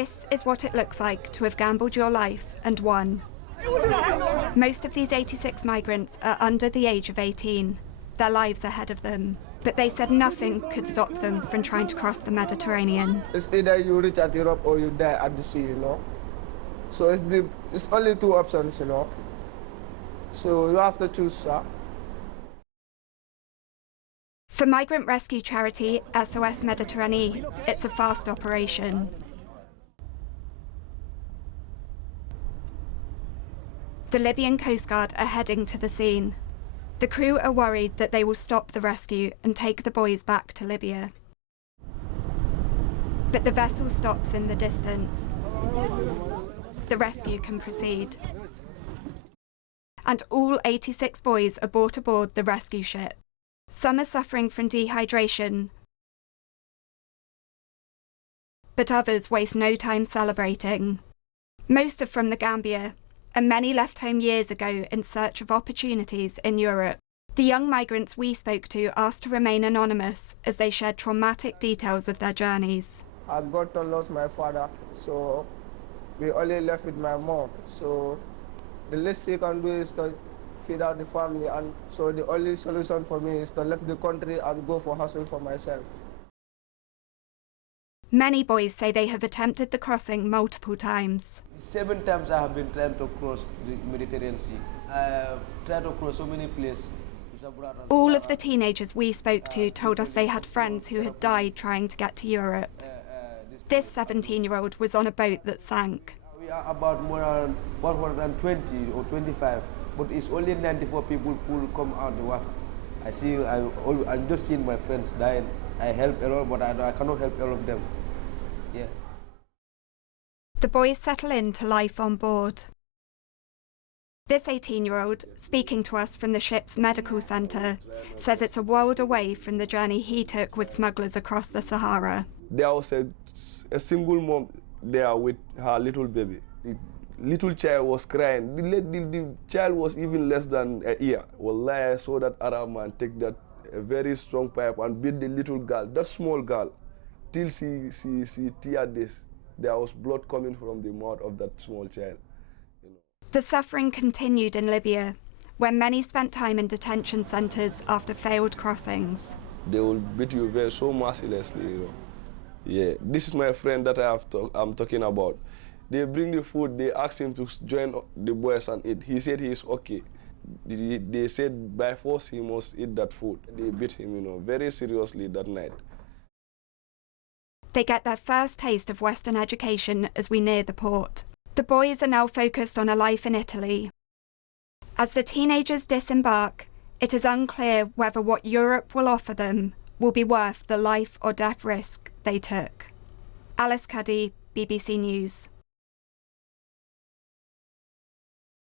This is what it looks like to have gambled your life and won. Most of these 86 migrants are under the age of 18. Their lives ahead of them. But they said nothing could stop them from trying to cross the Mediterranean. It's either you reach at Europe or you die at the sea, So it's only two options, So you have to choose, sir. For migrant rescue charity SOS Méditerranée, it's a fast operation. The Libyan Coast Guard are heading to the scene. The crew are worried that they will stop the rescue and take the boys back to Libya. But the vessel stops in the distance. The rescue can proceed. And all 86 boys are brought aboard the rescue ship. Some are suffering from dehydration, but others waste no time celebrating. Most are from the Gambia, and many left home years ago in search of opportunities in Europe. The young migrants we spoke to asked to remain anonymous as they shared traumatic details of their journeys. I got to lose my father, so we only left with my mom. So the least you can do is to feed out the family, and so the only solution for me is to leave the country and go for hustle for myself. Many boys say they have attempted the crossing multiple times. 7 times I have been trying to cross the Mediterranean Sea. I have tried to cross so many places. All of the teenagers we spoke to told us they had friends who had died trying to get to Europe. This 17-year-old was on a boat that sank. We are about more than 120 or 25, but it's only 94 people who come out of the water. I'm just seeing my friends dying. I help a lot, but I cannot help all of them. Yeah. The boys settle into life on board. This 18-year-old, speaking to us from the ship's medical centre, says it's a world away from the journey he took with smugglers across the Sahara. There was a single mom there with her little baby. The little child was crying. The child was even less than a year. Wallahi, I saw that Arab man take that a very strong pipe and beat the little girl, that small girl, till she teared this. There was blood coming from the mouth of that small child. The suffering continued in Libya, where many spent time in detention centres after failed crossings. They will beat you so mercilessly, Yeah, this is my friend that I'm talking about. They bring the food, they ask him to join the boys and eat. He said he's okay. They said by force he must eat that food. They beat him, very seriously that night. They get their first taste of Western education as we near the port. The boys are now focused on a life in Italy. As the teenagers disembark, it is unclear whether what Europe will offer them will be worth the life or death risk they took. Cuddy, BBC News.